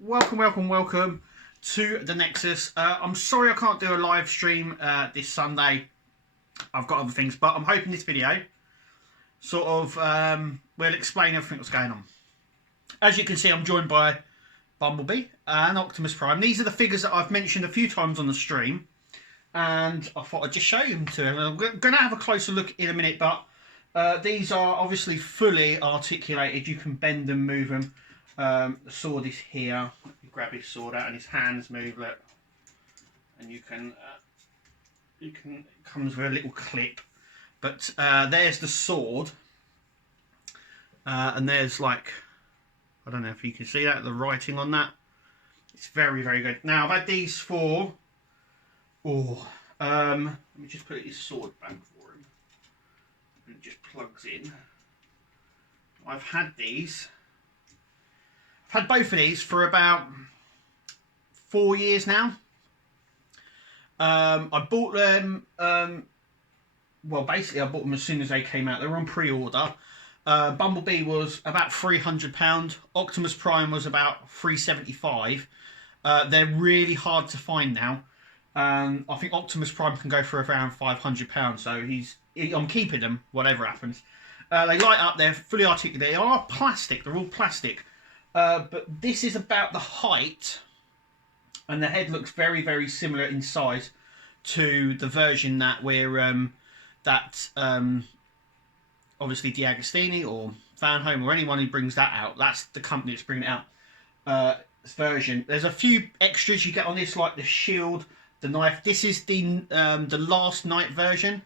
Welcome to the Nexus. I'm sorry I can't do a live stream this Sunday. I've got other things, but I'm hoping this video sort of will explain everything that's going on. As you can see, I'm joined by Bumblebee and Optimus Prime. These are the figures that I've mentioned a few times on the stream, and I thought I'd just show them to you. I'm going to have a closer look in a minute, but these are obviously fully articulated. You can bend them, move them. The sword is here. You grab his sword out and his hands move, look. And you can it comes with a little clip. But there's the sword. And there's like, I don't know if you can see that, the writing on that. It's very, very good. Now I've had these for, let me just put his sword back for him. And it just plugs in. I've had these. I've had both of these for about 4 years now. I bought them, well, basically I bought them as soon as they came out. They were on pre-order. Bumblebee was about £300. Optimus Prime was about £375. They're really hard to find now. I think Optimus Prime can go for around £500, so I'm keeping them, whatever happens. They light up, they're fully articulated. They are plastic, they're all plastic. But this is about the height, and the head looks very, very similar in size to the version that we're obviously D'Agostini or Van Home or anyone who brings that out. That's the company that's bringing it out. This version. There's a few extras you get on this, like the shield, the knife. This is the Last Night version.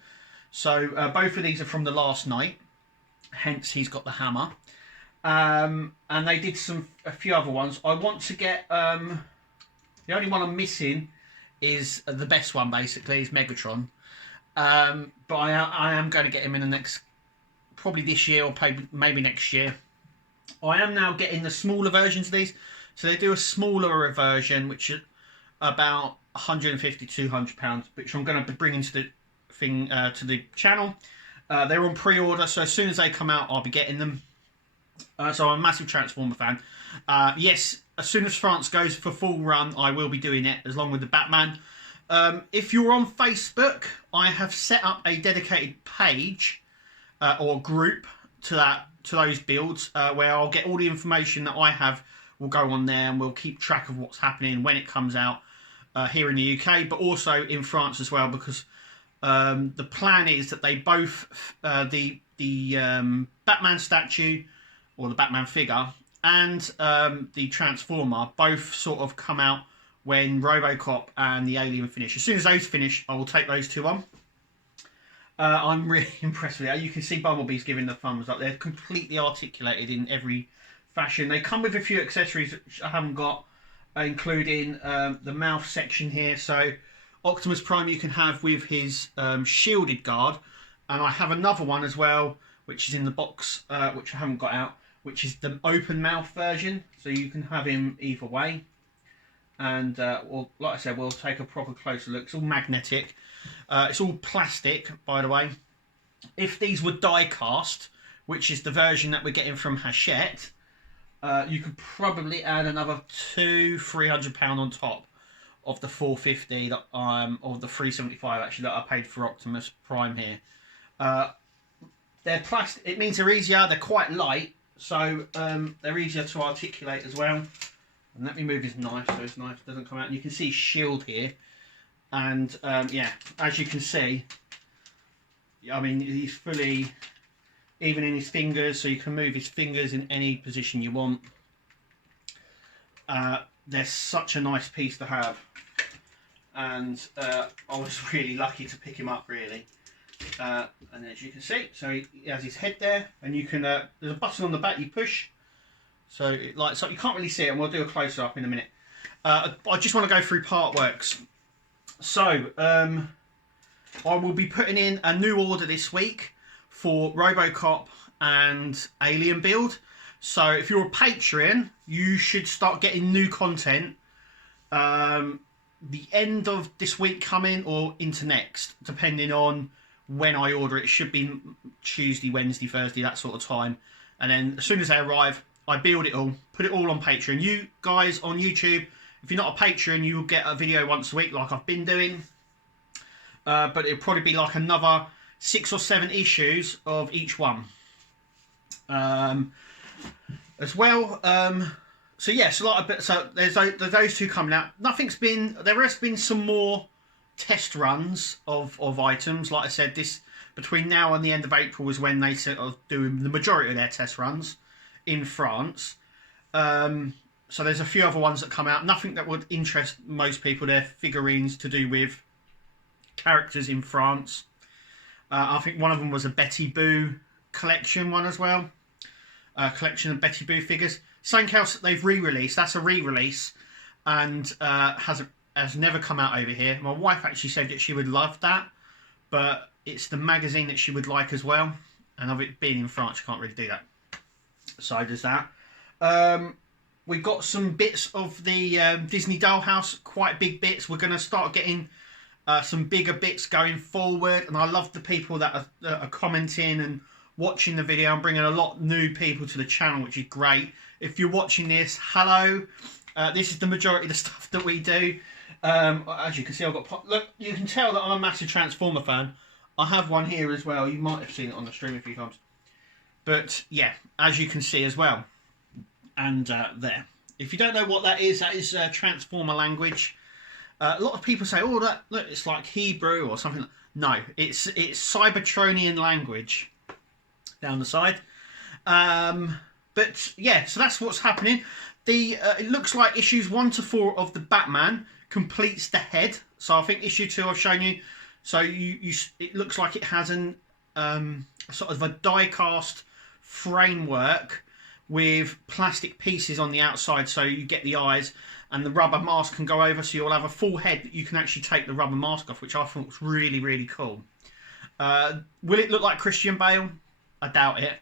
So both of these are from the Last Night. Hence, he's got the hammer. And they did a few other ones. I want to get the only one I'm missing is the best one, basically, is Megatron. But I am going to get him in the next, probably this year or maybe next year. I am now getting the smaller versions of these. So they do a smaller version, which is about £150-200, which I'm going to be bringing to the thing to the channel. They're on pre-order, so as soon as they come out, I'll be getting them. So I'm a massive Transformer fan. Yes, as soon as France goes for full run, I will be doing it, along with the Batman. If you're on Facebook, I have set up a dedicated page or group to those builds, where I'll get all the information that I have will go on there, and we'll keep track of what's happening when it comes out here in the UK, but also in France as well, because the plan is that they both the Batman statue, or the Batman figure, and the Transformer both sort of come out when RoboCop and the Alien finish. As soon as those finish, I will take those two on. I'm really impressed with it. You can see Bumblebee's giving the thumbs up. They're completely articulated in every fashion. They come with a few accessories which I haven't got, including the mouth section here. So Optimus Prime you can have with his shielded guard, and I have another one as well, which is in the box, which I haven't got out, which is the open mouth version, so you can have him either way. And well, like I said, we'll take a proper closer look. It's all magnetic. It's all plastic, by the way. If these were die cast, which is the version that we're getting from Hachette, you could probably add another £200-300 on top of the £450 that or the £375 actually that I paid for Optimus Prime here. They're plastic. It means they're easier. They're quite light, so they're easier to articulate as well. And let me move his knife so his knife doesn't come out. And you can see his shield here, and yeah, as you can see, I mean, he's fully even in his fingers, so you can move his fingers in any position you want. They're such a nice piece to have, and I was really lucky to pick him up, really. And as you can see, so he has his head there, and you can there's a button on the back you push, so it lights up. You can't really see it, and we'll do a close up in a minute. I just want to go through part works. So I will be putting in a new order this week for RoboCop and Alien build. So if you're a Patreon, you should start getting new content the end of this week coming or into next, depending on when I order it. It should be Tuesday, Wednesday, Thursday, that sort of time. And then as soon as they arrive, I build it all, put it all on Patreon. You guys on YouTube, if you're not a Patreon, you will get a video once a week like I've been doing. But it'll probably be like another 6 or 7 issues of each one. As well. So yes, a lot of bit. So there's those two coming out. Nothing's been. There has been some more test runs of items. Like I said, this between now and the end of April is when they sort of do the majority of their test runs in France. So there's a few other ones that come out. Nothing that would interest most people. They're figurines to do with characters in France. I think one of them was a Betty Boo collection one as well. Collection of Betty Boo figures. Something else that they've re-released. That's a re-release, and has never come out over here. My wife actually said that she would love that, but it's the magazine that she would like as well. And of it being in France, you can't really do that. So there's that. We've got some bits of the Disney Dollhouse, quite big bits. We're going to start getting some bigger bits going forward, and I love the people that are commenting and watching the video. I'm bringing a lot of new people to the channel, which is great. If you're watching this, hello. This is the majority of the stuff that we do. As you can see, I've got... Look, you can tell that I'm a massive Transformer fan. I have one here as well. You might have seen it on the stream a few times. But, yeah, as you can see as well. And there. If you don't know what that is Transformer language. A lot of people say, oh, that look, it's like Hebrew or something. No, it's Cybertronian language down the side. But yeah, so that's what's happening. It looks like issues 1 to 4 of the Batman completes the head. So I think issue 2 I've shown you. So it looks like it has an sort of a die-cast framework with plastic pieces on the outside, so you get the eyes, and the rubber mask can go over, so you'll have a full head that you can actually take the rubber mask off, which I thought was really, really cool. Will it look like Christian Bale? I doubt it.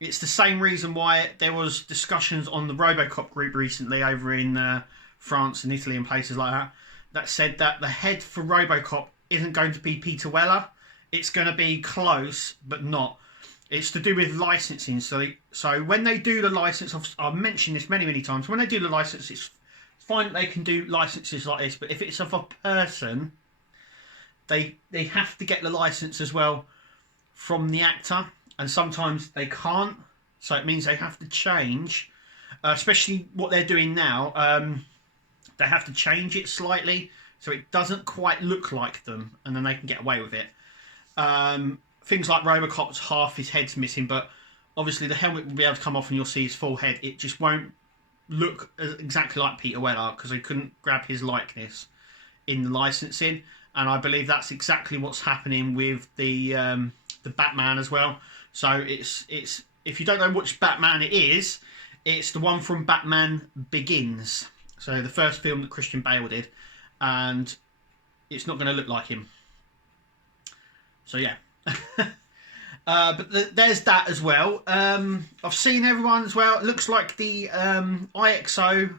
It's the same reason why there was discussions on the RoboCop group recently over in France and Italy and places like that, that said that the head for RoboCop isn't going to be Peter Weller. It's going to be close, but not. It's to do with licensing. So when they do the license, I've mentioned this many, many times. When they do the license, it's fine that they can do licenses like this, but if it's of a person, they have to get the license as well from the actor, and sometimes they can't. So it means they have to change, especially what they're doing now. They have to change it slightly so it doesn't quite look like them, and then they can get away with it. Things like RoboCop's half his head's missing, but obviously the helmet will be able to come off and you'll see his full head. It just won't look exactly like Peter Weller because they couldn't grab his likeness in the licensing. And I believe that's exactly what's happening with the Batman as well. So it's if you don't know which Batman it is, it's the one from Batman Begins. So the first film that Christian Bale did, and it's not going to look like him. So yeah. But there's that as well. I've seen everyone as well. It looks like the IXO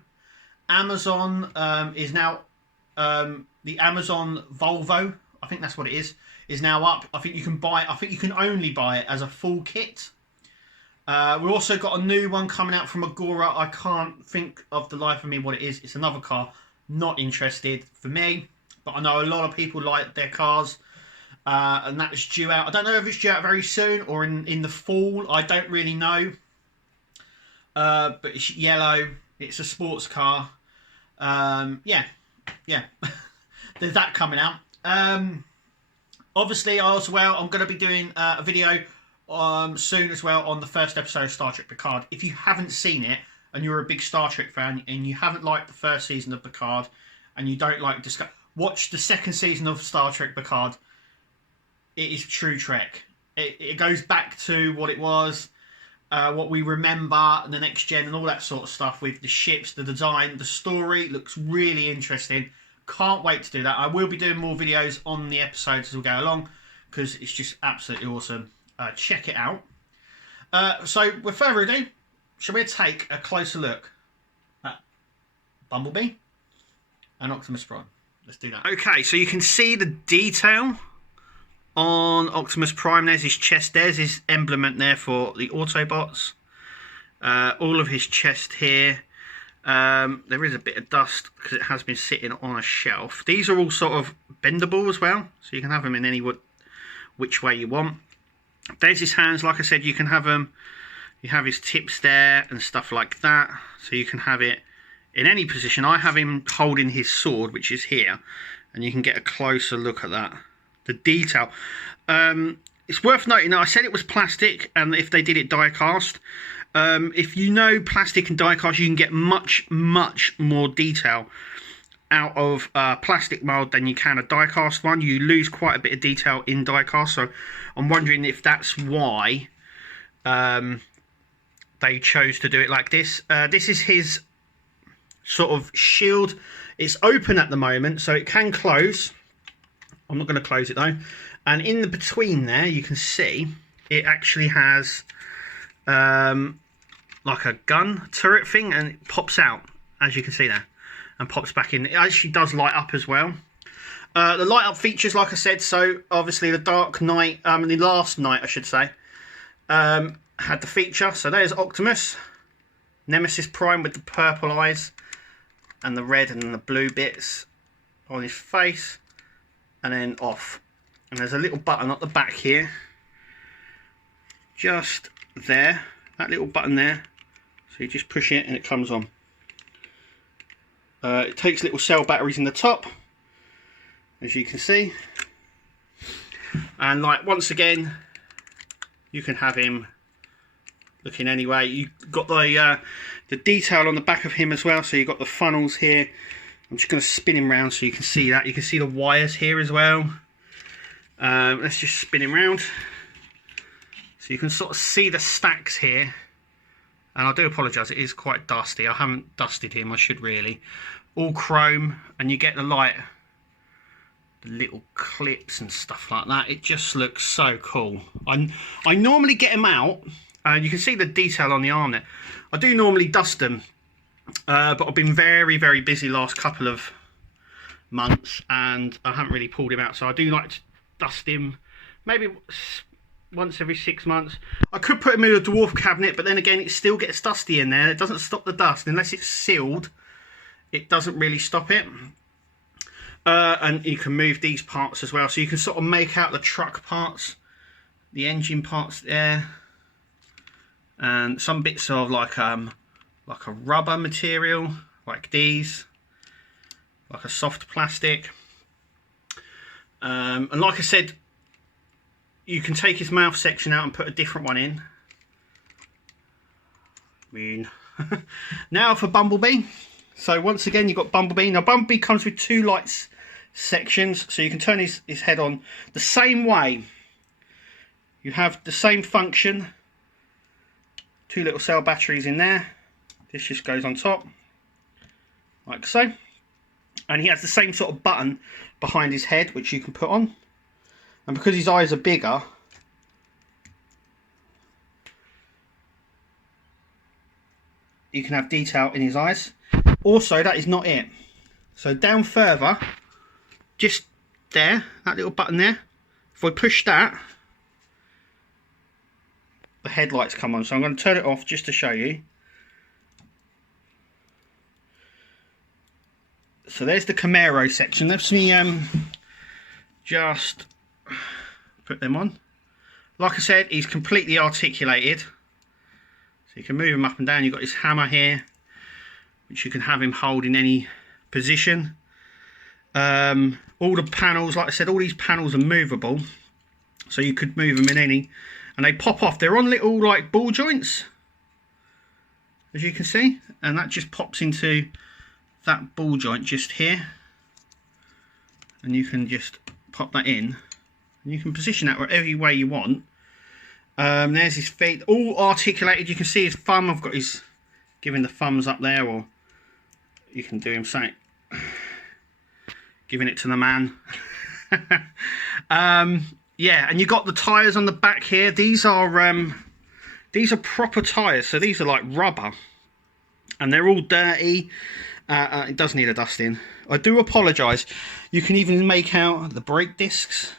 Amazon is now the Amazon Volvo, I think that's what it is now up. I think you can buy it. I think you can only buy it as a full kit. We've also got a new one coming out from Agora. I can't think of the life of me what it is. It's another car. Not interested for me, but I know a lot of people like their cars. And that is due out. I don't know if it's due out very soon or in the fall. I don't really know. But it's yellow. It's a sports car. Yeah. There's that coming out. Obviously, as well, I'm going to be doing a video soon as well on the first episode of Star Trek Picard. If you haven't seen it and you're a big Star Trek fan and you haven't liked the first season of Picard and you don't like watch the second season of Star Trek Picard. It is true Trek. It goes back to what it was, what we remember, the next gen and all that sort of stuff with the ships, the design, the story. It looks really interesting. Can't wait to do that. I will be doing more videos on the episodes as we go along because it's just absolutely awesome. Check it out. So, with further ado, shall we take a closer look at Bumblebee and Optimus Prime? Let's do that. Okay, so you can see the detail on Optimus Prime. There's his chest. There's his emblem there for the Autobots. All of his chest here. There is a bit of dust because it has been sitting on a shelf. These are all sort of bendable as well, so you can have them in any which way you want. There's his hands. Like I said, you can have them. You have his tips there and stuff like that, so you can have it in any position. I have him holding his sword, which is here, and you can get a closer look at that. The detail. It's worth noting that I said it was plastic, and if they did it die cast. If you know plastic and die cast, you can get much more detail out of plastic mold than you can a die cast one. You lose quite a bit of detail in die cast, so I'm wondering if that's why they chose to do it like this. This is his sort of shield. It's open at the moment, so it can close. I'm not going to close it though. And in the between there, you can see it actually has like a gun turret thing, and it pops out, as you can see there, and pops back in. It actually does light up as well. The light up features, like I said, so obviously the Dark Knight, the last night I should say, had the feature. So there's Optimus, Nemesis Prime with the purple eyes and the red and the blue bits on his face, and then off. And there's a little button at the back here, just there, that little button there. So you just push it and it comes on. It takes little cell batteries in the top, as you can see. And like once again, you can have him looking anyway. You've got the detail on the back of him as well. So you've got the funnels here. I'm just going to spin him around so you can see that. You can see the wires here as well. Let's just spin him around. So you can sort of see the stacks here. And I do apologise, it is quite dusty. I haven't dusted him, I should really. All chrome, and you get the light, the little clips and stuff like that. It just looks so cool. I normally get them out, and you can see the detail on the arm there. I do normally dust them, but I've been very busy last couple of months, and I haven't really pulled him out. So I do like to dust him maybe once every 6 months. I could put him in a dwarf cabinet, but then again it still gets dusty in there. It doesn't stop the dust unless it's sealed. It doesn't really stop it. And you can move these parts as well, so you can sort of make out the truck parts, the engine parts there, and some bits of like a rubber material like these, like a soft plastic. And like I said, you can take his mouth section out and put a different one in. Now for Bumblebee. So once again, you've got Bumblebee. Now Bumblebee comes with 2 lights sections, so you can turn his head on the same way. You have the same function. 2 little cell batteries in there. This just goes on top, like so. And he has the same sort of button behind his head, which you can put on. And because his eyes are bigger, you can have detail in his eyes. Also, that is not it. So down further, just there, that little button there, if I push that, the headlights come on. So I'm going to turn it off just to show you. So there's the Camaro section. Let me just put them on. Like I said, he's completely articulated, so you can move him up and down. You've got his hammer here, which you can have him hold in any position. All the panels, like I said, all these panels are movable, so you could move them in any, and they pop off. They're on little like ball joints, as you can see, and that just pops into that ball joint just here, and you can just pop that in, and you can position that wherever way you want. There's his feet, all articulated. You can see his thumb. I've got his giving the thumbs up there, or you can do him saying giving it to the man. Yeah, and you got the tires on the back here. These are proper tires, so these are like rubber, and they're all dirty. It does need a dusting. I do apologise. You can even make out the brake discs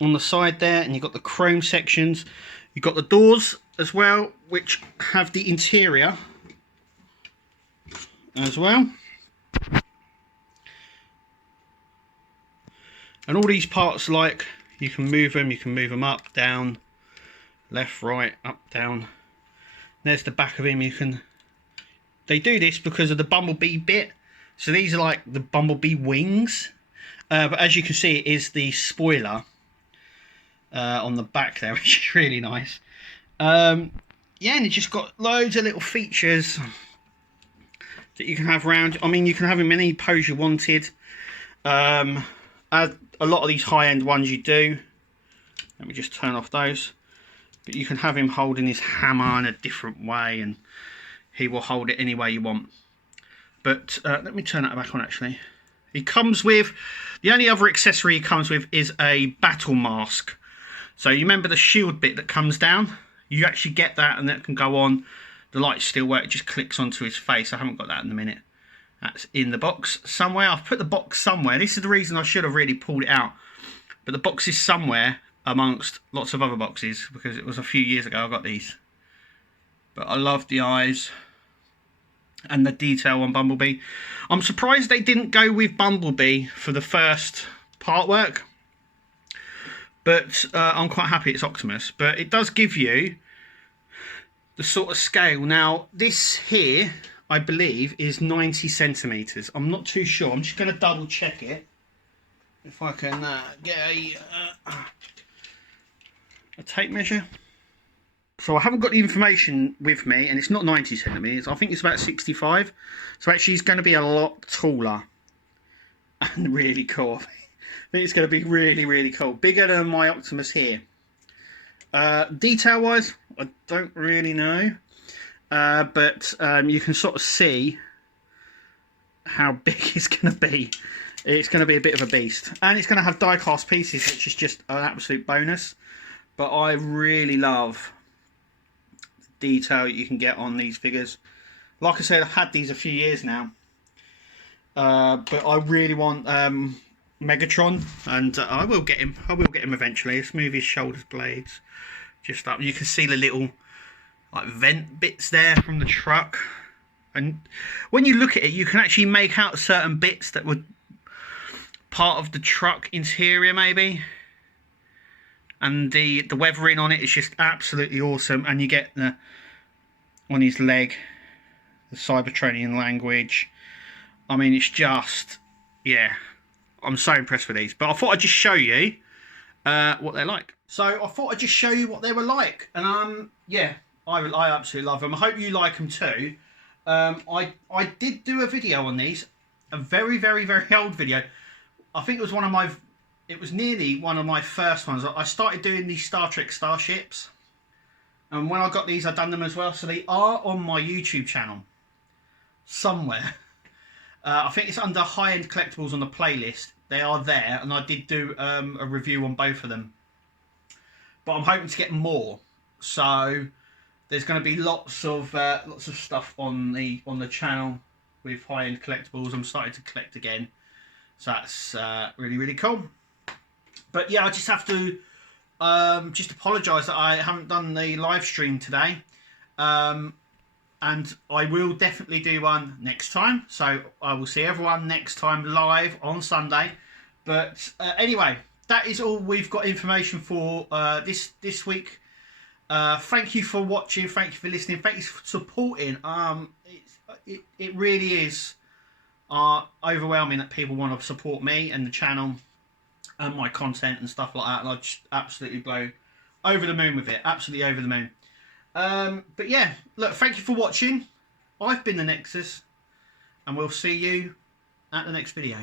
on the side there, and you've got the chrome sections. You've got the doors as well, which have the interior as well. And all these parts, like, you can move them up, down, left, right, up, down. There's the back of him. They do this because of the Bumblebee bit. So these are like the Bumblebee wings. But as you can see, it is the spoiler on the back there, which is really nice. Yeah, and it's just got loads of little features that you can have around. I mean, you can have him in any pose you wanted. A lot of these high-end ones you do. Let me just turn off those. But you can have him holding his hammer in a different way, and he will hold it any way you want. But let me turn that back on, actually. He comes with... The only other accessory he comes with is a battle mask. So you remember the shield bit that comes down? You actually get that, and that can go on. The light still works. It just clicks onto his face. I haven't got that in a minute. That's in the box somewhere. I've put the box somewhere. This is the reason I should have really pulled it out. But the box is somewhere amongst lots of other boxes, because it was a few years ago I got these. But I love the eyes and the detail on Bumblebee. I'm surprised they didn't go with Bumblebee for the first part work. But I'm quite happy it's Optimus. But it does give you the sort of scale. Now, this here, I believe, is 90 centimetres. I'm not too sure. I'm just going to double check it. If I can get a tape measure. So I haven't got the information with me, and it's not 90 centimetres. I think it's about 65. So actually it's going to be a lot taller. And really cool. I think it's going to be really, really cool. Bigger than my Optimus here. Detail wise, I don't really know. But you can sort of see how big it's going to be. It's going to be a bit of a beast. And it's going to have die-cast pieces, which is just an absolute bonus. But I really love the detail you can get on these figures. Like I said, I've had these a few years now. But I really want Megatron. And I will get him. I will get him eventually. Let's move his shoulders blades just up. You can see the little like vent bits there from the truck, and when you look at it, you can actually make out certain bits that were part of the truck interior, maybe. And the weathering on it is just absolutely awesome. And you get the on his leg the Cybertronian language. I mean, it's just, yeah, I'm so impressed with these. But I thought I'd just show you what they're like. So I thought I'd just show you what they were like, and yeah, I absolutely love them. I hope you like them too. I did do a video on these, a very, very, very old video. I think it was it was nearly one of my first ones. I started doing these Star Trek starships, and when I got these, I've done them as well. So they are on my YouTube channel somewhere. I think it's under high-end collectibles on the playlist. They are there, and I did do a review on both of them. But I'm hoping to get more. So there's going to be lots of stuff on the channel with high-end collectibles. I'm starting to collect again, so that's really, really cool. But yeah, I just have to just apologise that I haven't done the live stream today, and I will definitely do one next time. So I will see everyone next time live on Sunday. But anyway, that is all we've got information for this week. Thank you for watching. Thank you for listening. Thank you for supporting. It really is overwhelming that people want to support me and the channel and my content and stuff like that. And I just absolutely blow over the moon with it. Absolutely over the moon. But yeah, look, thank you for watching. I've been the Nexus, and we'll see you at the next video.